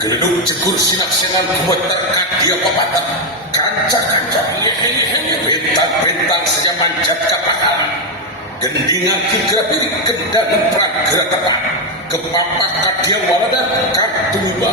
Genuk cekur sinaksenan kumeter kadia pepatah kanca-kanca bentang-bentang saja manjat kapahan gendingan kigrapiri kendangan pragerak tepat kepapak kadia walada kartuba.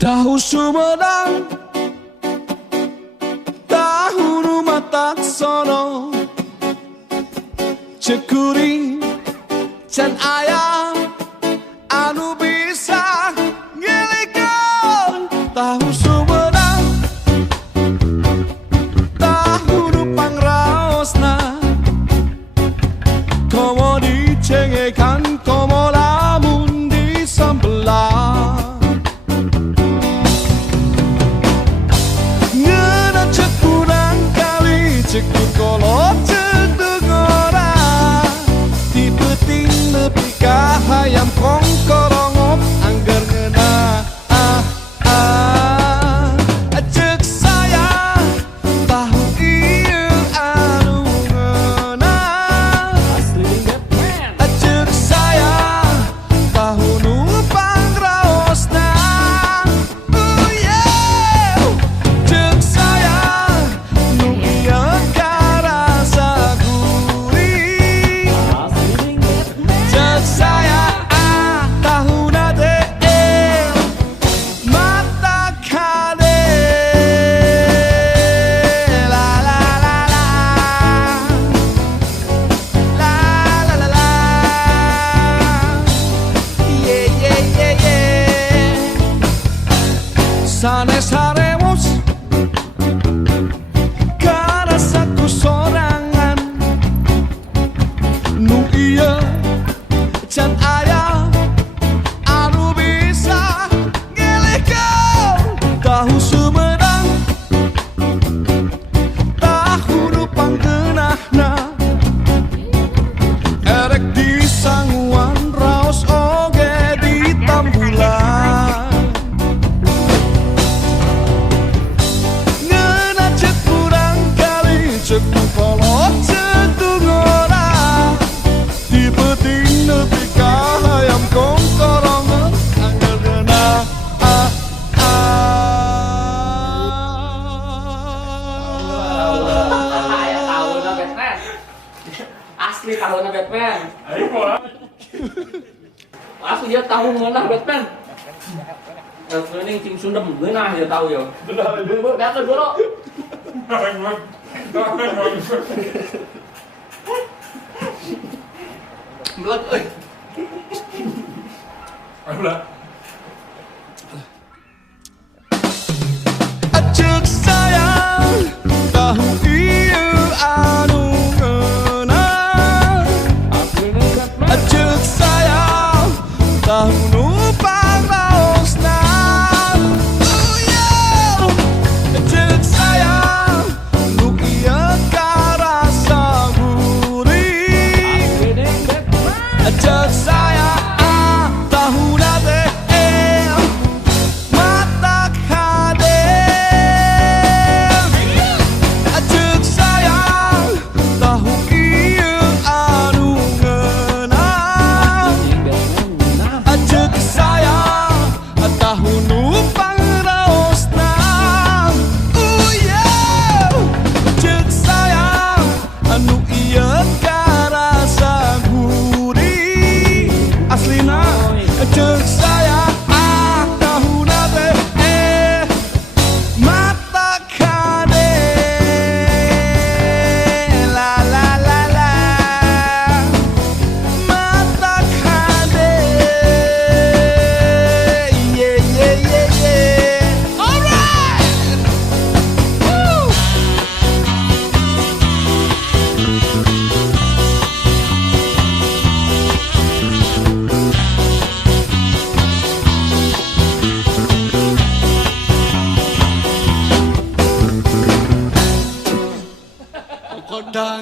Tahu Sumedang, tahu rumah taksono, cekuring can ayam anu bisa ngelikeun. Tahu Sumedang, tahu nupang raosna, komo dicengekan, komo lamun disambelan. Ceku kolot cedeng ora di peting nepi ka hayam kongkorongop angger ngeunah cek saya tahu ieu anu ngeunah cek saya tahu nupang raosna cek saya nu ieu sanes haremos karasaku sorangan nu ieu can aya anu bisa ngelikeun. Tahu Sumedang, tahu nupang geunahna, erek di sanguan raos oge di tambulan. Ceku kolot cedeng ora di peting nepi ka hayam kongkorongan angger ngeunah tahunna Batman. Asli tahunna Batman. Ayo bola. Asli dia tahu ngeunah Batman. Ini cing sundem ngeunah dia tahu yo. Bener datang dulu. Belak euy. Ayo. cek saya tahu ieu anu ngeunah cek saya tahu nupang raosna cek saya nu ieu karasa gurih cek saya tahu nate cek saya tahu nate mata kade la la la la mata kade yeah yeah yeah yeah alright woo Kodang